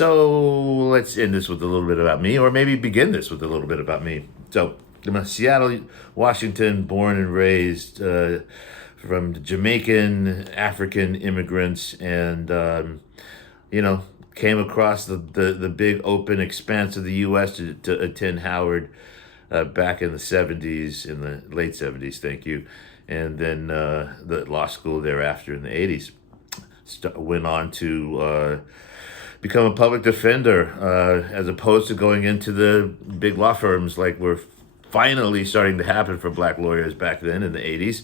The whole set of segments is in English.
So let's end this with a little bit about me, or maybe begin this with a little bit about me. So I'm a Seattle, Washington, born and raised, from Jamaican African immigrants, and you know, came across the big open expanse of the U.S. to attend Howard back in the '70s, in the late '70s. Thank you, and then the law school thereafter in the '80s. Went on to become a public defender, as opposed to going into the big law firms like were finally starting to happen for black lawyers back then in the '80s.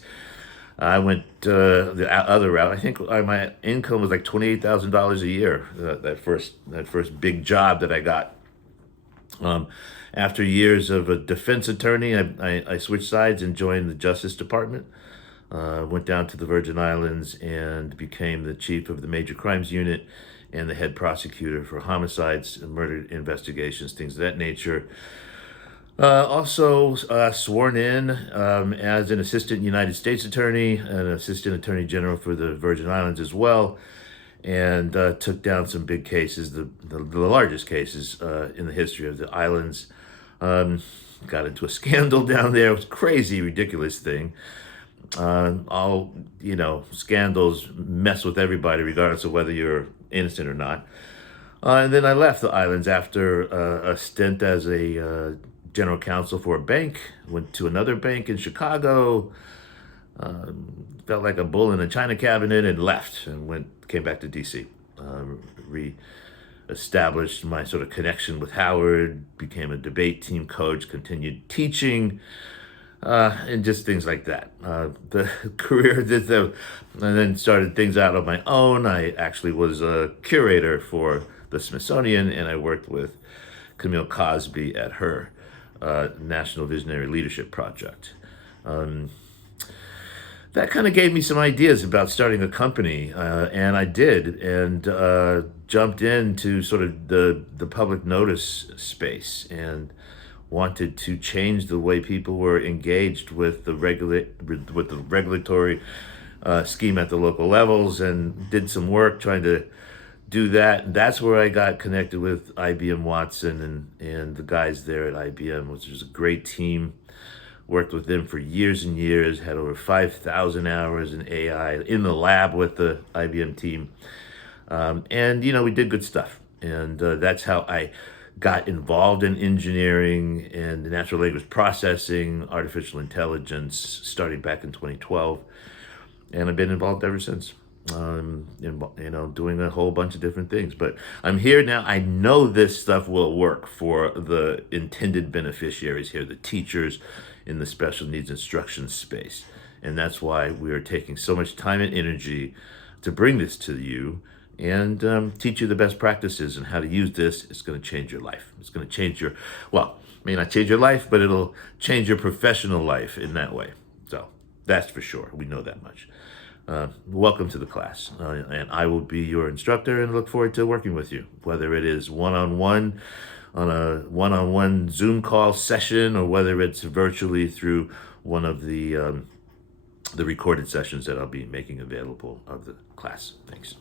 I went the other route. I think my income was like $28,000 a year. That first big job that I got. Um, After years of a defense attorney, I switched sides and joined the Justice Department. Went down to the Virgin Islands and became the chief of the Major Crimes Unit and the head prosecutor for homicides and murder investigations, things of that nature. Also sworn in as an assistant United States attorney, an assistant attorney general for the Virgin Islands as well, and took down some big cases, the largest cases in the history of the islands. Got into a scandal down there. It was a crazy, ridiculous thing. All, scandals mess with everybody, regardless of whether you're innocent or not. And then I left the islands after a stint as a general counsel for a bank. Went to another bank in Chicago. Felt like a bull in a china cabinet and left and came back to DC. Re-established my sort of connection with Howard. Became a debate team coach. Continued teaching. And just things like that. The career and then started things out on my own. I actually was a curator for the Smithsonian, and I worked with Camille Cosby at her National Visionary Leadership Project. That kind of gave me some ideas about starting a company, and I did, and jumped into sort of the public notice space, and wanted to change the way people were engaged with the regulatory scheme at the local levels, and did some work trying to do that. And that's where I got connected with IBM Watson and the guys there at IBM, which was a great team. Worked with them for years and years, had over 5,000 hours in AI in the lab with the IBM team. And, we did good stuff. And that's how I got involved in engineering and natural language processing, artificial intelligence, starting back in 2012. And I've been involved ever since. Doing a whole bunch of different things. But I'm here now. I know this stuff will work for the intended beneficiaries here, the teachers in the special needs instruction space. And that's why we are taking so much time and energy to bring this to you and teach you the best practices and how to use this. It's going to change your life. It's going to change may not change your life, but it'll change your professional life in that way. So that's for sure. We know that much. Welcome to the class, and I will be your instructor and look forward to working with you, whether it is one-on-one on a one-on-one Zoom call session, or whether it's virtually through one of the recorded sessions that I'll be making available of the class. Thanks.